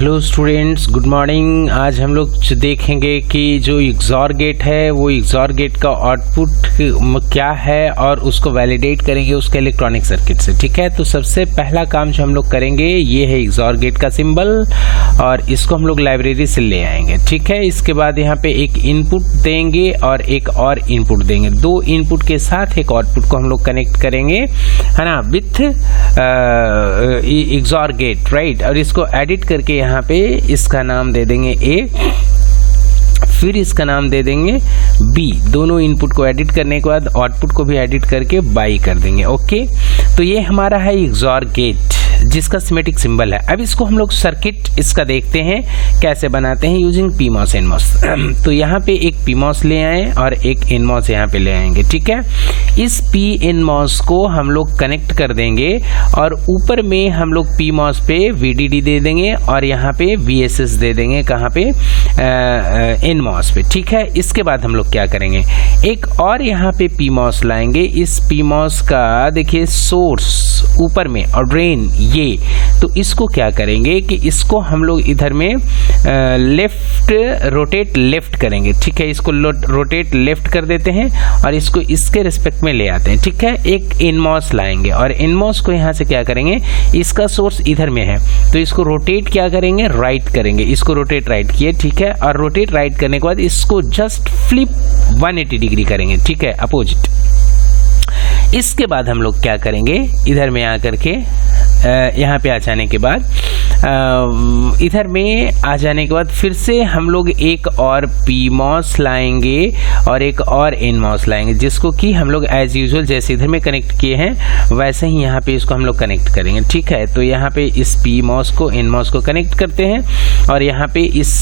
Hello students, good morning. आज हम लोग देखेंगे कि जो XOR गेट है वो XOR गेट का आउटपुट क्या है और उसको वैलिडेट करेंगे उसके इलेक्ट्रॉनिक सर्किट से। ठीक है, तो सबसे पहला काम जो हम लोग करेंगे ये है XOR गेट का सिंबल और इसको हम लोग लाइब्रेरी से ले आएंगे। ठीक है, इसके बाद यहाँ पे एक इनपुट देंगे और एक और इनपुट देंगे। दो इनपुट के साथ एक आउटपुट को हम लोग कनेक्ट करेंगे, है ना, विथ XOR गेट, राइट। और इसको एडिट करके यहाँ पे इसका नाम दे देंगे A, फिर इसका नाम दे देंगे B। दोनों इनपुट को एडिट करने के बाद आउटपुट को भी एडिट करके बाई कर देंगे। ओके, तो ये हमारा है XOR गेट जिसका सिमेट्रिक सिंबल है। अब इसको हम लोग सर्किट इसका देखते हैं कैसे बनाते हैं यूजिंग PMOS NMOS। तो यहाँ पे एक PMOS ले आए और एक NMOS यहाँ पे ले आएंगे। ठीक है, इस PNMOS को हम लोग कनेक्ट कर देंगे और ऊपर में हम लोग PMOS पे VDD दे देंगे और यहाँ पे VSS दे देंगे। कहाँ पे? NMOS पे। ठीक है, इसके बाद हम लोग क्या करेंगे, एक और यहाँ पे PMOS लाएंगे। इस PMOS का देखिए सोर्स ऊपर में और ड्रेन ये, तो इसको क्या करेंगे कि इसको हम लोग इधर में लेफ्ट रोटेट लेफ्ट करेंगे। ठीक है, इसको रोटेट लेफ्ट कर देते हैं और इसको इसके रिस्पेक्ट में ले आते हैं। ठीक है, एक NMOS लाएंगे और NMOS को यहाँ से क्या करेंगे, इसका सोर्स इधर में है तो इसको रोटेट क्या करेंगे, राइट करेंगे। इसको रोटेट राइट किए, ठीक है, और रोटेट राइट करने के बाद इसको जस्ट फ्लिप 180 डिग्री करेंगे। ठीक है, अपोजिट। इसके बाद हम लोग क्या करेंगे, इधर में आकर के यहाँ पे आ जाने के बाद इधर में आ जाने के बाद फिर से हम लोग एक और PMOS लाएंगे और एक और NMOS लाएंगे, जिसको कि हम लोग एज यूजुअल जैसे इधर में कनेक्ट किए हैं वैसे ही यहाँ पे इसको हम लोग कनेक्ट करेंगे। ठीक है, तो यहाँ पे इस PMOS को NMOS को कनेक्ट करते हैं और यहाँ पे इस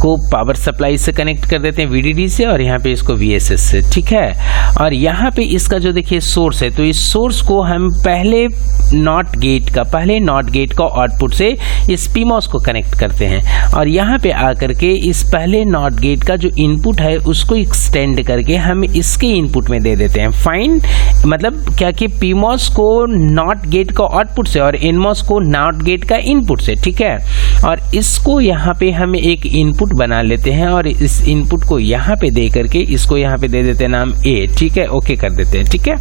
को पावर सप्लाई से कनेक्ट कर देते हैं VDD से और यहाँ पे इसको VSS से। ठीक है, और यहाँ पे इसका जो देखिए सोर्स है, तो इस सोर्स को हम पहले नॉट गेट का आउटपुट से इस PMOS को कनेक्ट करते हैं और यहाँ पे आकर के इस पहले नॉट गेट का जो इनपुट है उसको एक्सटेंड करके हम इसके इनपुट में दे देते हैं। फाइन, मतलब क्या कि PMOS को नॉट गेट का आउटपुट से और NMOS को नॉट गेट का इनपुट से। ठीक है, और इसको यहाँ पे हम एक इनपुट बना लेते हैं और इस इनपुट को यहाँ पे दे करके इसको यहाँ पे दे देते हैं नाम A। ठीक है, ओके कर देते हैं। ठीक है,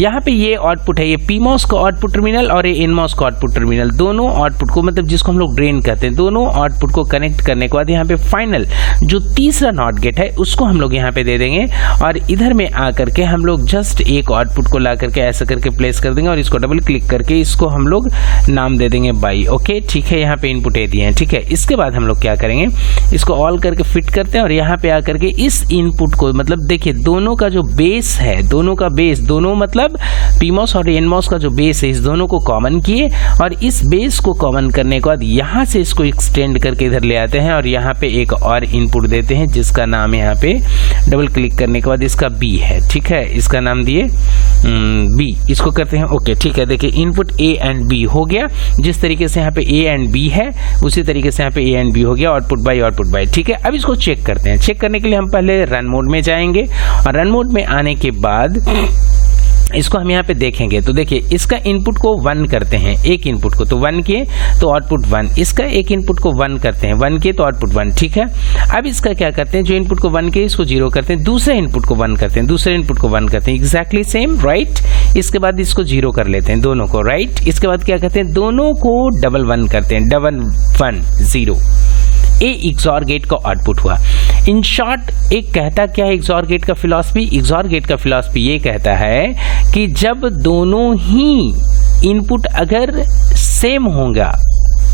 यहाँ पे ये आउटपुट है, ये PMOS का आउटपुट टर्मिनल और ये NMOS का आउटपुट टर्मिनल, दोनों आउटपुट को, मतलब जिसको हम लोग ड्रेन कहते हैं, दोनों आउटपुट को कनेक्ट करने के बाद यहाँ पे फाइनल जो तीसरा नॉट गेट है उसको हम लोग यहाँ पे दे देंगे और इधर में आकर के हम लोग जस्ट एक आउटपुट को ला करके ऐसा करके प्लेस कर देंगे और इसको डबल क्लिक करके इसको हम लोग नाम दे देंगे बाई। ओके, ठीक है, यहाँ पे इनपुट ए दिए हैं। ठीक है, इसके बाद हम लोग क्या करेंगे, इसको ऑल करके फिट करते हैं और यहाँ पे आकर के इस इनपुट को, मतलब देखिए दोनों का जो बेस है, दोनों का बेस, दोनों मतलब PMOS और NMOS का जो बेस है, इस दोनों को कॉमन किए और इस बेस को कॉमन करने के बाद यहाँ से इसको एक्सटेंड करके इधर ले आते हैं और यहाँ पे एक और इनपुट देते हैं जिसका नाम यहाँ पे डबल क्लिक करने के बाद इसका B है। ठीक है, इसका नाम दिए B, इसको करते हैं ओके। ठीक है, देखिए इनपुट A एंड B हो गया। जिस तरीके से यहाँ पे A एंड B है उसी तरीके से यहाँ पे A एंड B हो गया, आउटपुट बाई। ठीक है, अब इसको चेक करते हैं। चेक करने के लिए हम पहले रन मोड में जाएंगे और रन मोड में आने के बाद इसको हम यहाँ पे देखेंगे। तो देखिए इसका इनपुट को 1 करते हैं, एक इनपुट को तो 1 किए तो आउटपुट 1, इसका एक इनपुट को 1 करते हैं, 1 किए तो आउटपुट 1। ठीक है, अब इसका क्या करते हैं, जो इनपुट को 1 किए इसको 0 करते हैं, दूसरे इनपुट को 1 करते हैं, दूसरे इनपुट को 1 करते हैं, एग्जैक्टली सेम, राइट। इसके बाद इसको 0 कर लेते हैं दोनों को, राइट। इसके बाद क्या करते हैं, दोनों को डबल 1 करते हैं, डबल 1 0। ये XOR गेट का आउटपुट हुआ। इन शॉर्ट एक कहता क्या है XOR गेट का फिलॉसफी, XOR गेट का फिलॉसफी ये कहता है कि जब दोनों ही इनपुट अगर सेम होगा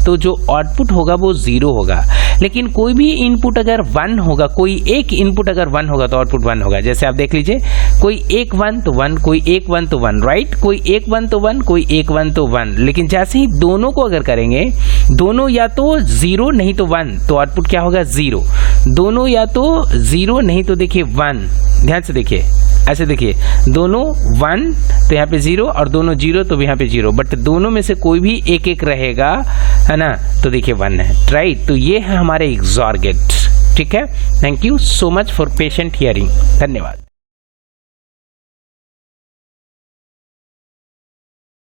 तो जो आउटपुट होगा वो 0 होगा, लेकिन कोई भी इनपुट अगर 1 होगा, कोई एक इनपुट अगर 1 होगा तो आउटपुट 1 होगा। जैसे आप देख लीजिए, कोई एक 1 तो 1, कोई एक 1 तो 1, राइट, कोई एक 1 तो 1, कोई एक 1 तो 1। लेकिन जैसे ही दोनों को अगर करेंगे, दोनों या तो 0 नहीं तो 1, तो आउटपुट क्या होगा 0। दोनों या तो 0 नहीं तो देखिए 1, ध्यान से देखिए, ऐसे देखिए दोनों 1 तो यहाँ पे 0 और दोनों 0 तो यहाँ पे 0, बट दोनों में से कोई भी एक एक रहेगा, है ना, तो देखिए 1 है, राइट। तो ये है हमारे XOR गेट। ठीक है, thank you so much for patient hearing, धन्यवाद।